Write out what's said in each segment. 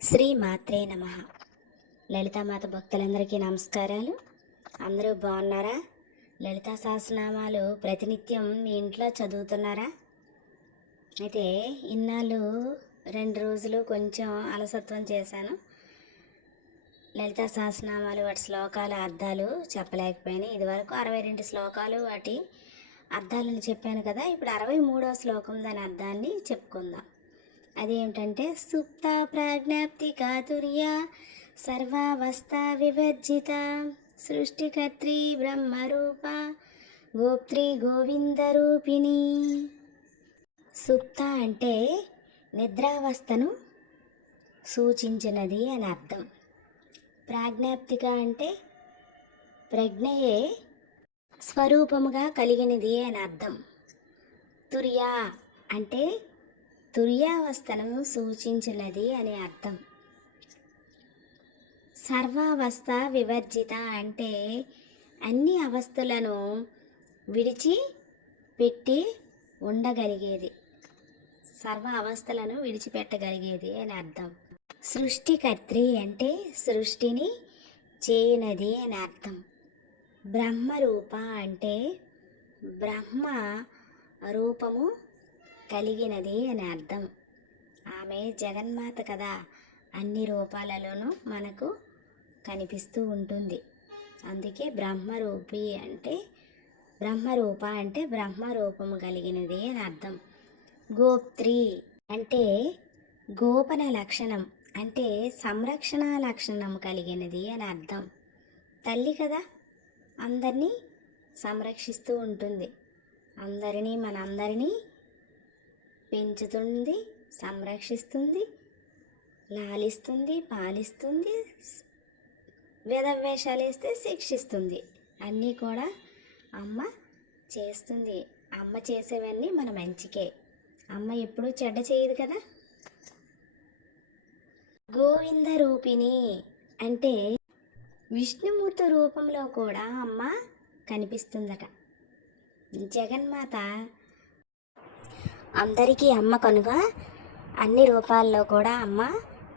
శ్రీ మాత్రే నమః. లలితామాత భక్తులందరికీ నమస్కారాలు. అందరూ బాగున్నారా? లలితా సహస్రనామాలు ప్రతినిత్యం మీ ఇంట్లో చదువుతున్నారా? అయితే ఇన్నాళ్ళు 2 రోజులు కొంచెం అలసత్వం చేశాను. లలితా సహస్రనామాలు వాటి శ్లోకాల అర్థాలు చెప్పలేకపోయాను. ఇదివరకు 62 శ్లోకాలు వాటి అర్థాలను చెప్పాను కదా. ఇప్పుడు 63వ శ్లోకం దాని అర్థాన్ని చెప్పుకుందాం. అదేమిటంటే సుప్త ప్రాజ్ఞాప్తి కాతుర్య సర్వావస్థ వివర్జిత సృష్టికర్త్రి బ్రహ్మరూప గోప్త్రి గోవిందరూపిణి. సుప్త అంటే నిద్రావస్థను సూచించినది అని అర్థం. ప్రాజ్ఞాప్తిక అంటే ప్రజ్ఞయే స్వరూపముగా కలిగినది అని అర్థం. తుర్య అంటే తుర్యావస్థను సూచించినది అని అర్థం. సర్వావస్థ వివర్జిత అంటే అన్ని అవస్థలను విడిచి పెట్టి ఉండగలిగేది, సర్వ అవస్థలను విడిచిపెట్టగలిగేది అని అర్థం. సృష్టికర్త్రి అంటే సృష్టిని చేయనది అని అర్థం. బ్రహ్మరూప అంటే బ్రహ్మ రూపము కలిగినది అని అర్థం. ఆమె జగన్మాత కదా, అన్ని రూపాలలోనూ మనకు కనిపిస్తూ ఉంటుంది. అందుకే బ్రహ్మరూపి అంటే బ్రహ్మరూప అంటే బ్రహ్మరూపము కలిగినది అని అర్థం. గోప్త్రి అంటే గోపన లక్షణం అంటే సంరక్షణ లక్షణం కలిగినది అని అర్థం. తల్లి కదా, అందరినీ సంరక్షిస్తూ ఉంటుంది. మనందరినీ పెంచుతుంది, సంరక్షిస్తుంది, లాలిస్తుంది, పాలిస్తుంది, వేదవేషాలు వేస్తే శిక్షిస్తుంది. అన్నీ కూడా అమ్మ చేస్తుంది. అమ్మ చేసేవన్నీ మన మంచికే. అమ్మ ఎప్పుడూ చెడ్డ చేయదు కదా. గోవింద రూపిణి అంటే విష్ణుమూర్తి రూపంలో కూడా అమ్మ కనిపిస్తుందట. జగన్మాత అందరికీ అమ్మ కనుక అన్ని రూపాల్లో కూడా అమ్మ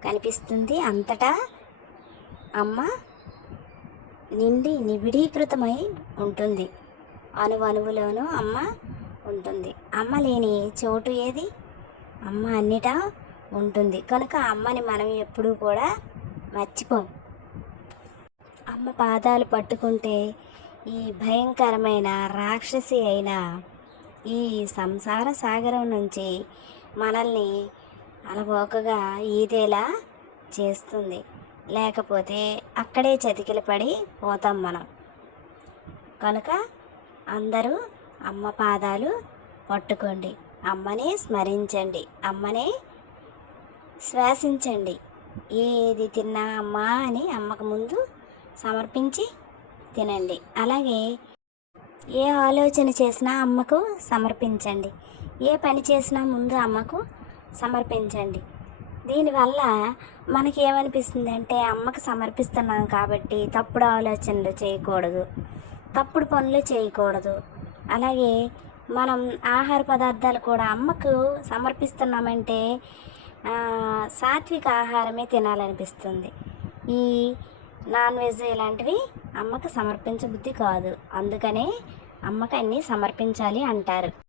కనిపిస్తుంది. అంతటా అమ్మ నిబిడీకృతమై ఉంటుంది. అణువణువులోనూ అమ్మ ఉంటుంది. అమ్మ లేని చోటు ఏది? అమ్మ అన్నిటా ఉంటుంది కనుక అమ్మని మనం ఎప్పుడూ కూడా మర్చిపోం. అమ్మ పాదాలు పట్టుకుంటే ఈ భయంకరమైన రాక్షసి అయిన ఈ సంసార సాగరం నుంచి మనల్ని అలవోకగా ఈదేలా చేస్తుంది. లేకపోతే అక్కడే చతికిల పడి పోతాం మనం. కనుక అందరూ అమ్మ పాదాలు పట్టుకోండి, అమ్మనే స్మరించండి, అమ్మనే శ్వాసించండి. ఏది తిన్నా అమ్మా అని అమ్మకు ముందు సమర్పించి తినండి. అలాగే ఏ ఆలోచన చేసినా అమ్మకు సమర్పించండి. ఏ పని చేసినా ముందు అమ్మకు సమర్పించండి. దీనివల్ల మనకి ఏమనిపిస్తుంది అంటే అమ్మకు సమర్పిస్తున్నాం కాబట్టి తప్పుడు ఆలోచనలు చేయకూడదు, తప్పుడు పనులు చేయకూడదు. అలాగే మనం ఆహార పదార్థాలు కూడా అమ్మకు సమర్పిస్తున్నామంటే సాత్విక ఆహారమే తినాలనిపిస్తుంది. ఈ నాన్ వెజ్ ఇలాంటివి అమ్మకు సమర్పించబుద్ధి కాదు. అందుకనే అమ్మకు అన్నీ సమర్పించాలి అంటారు.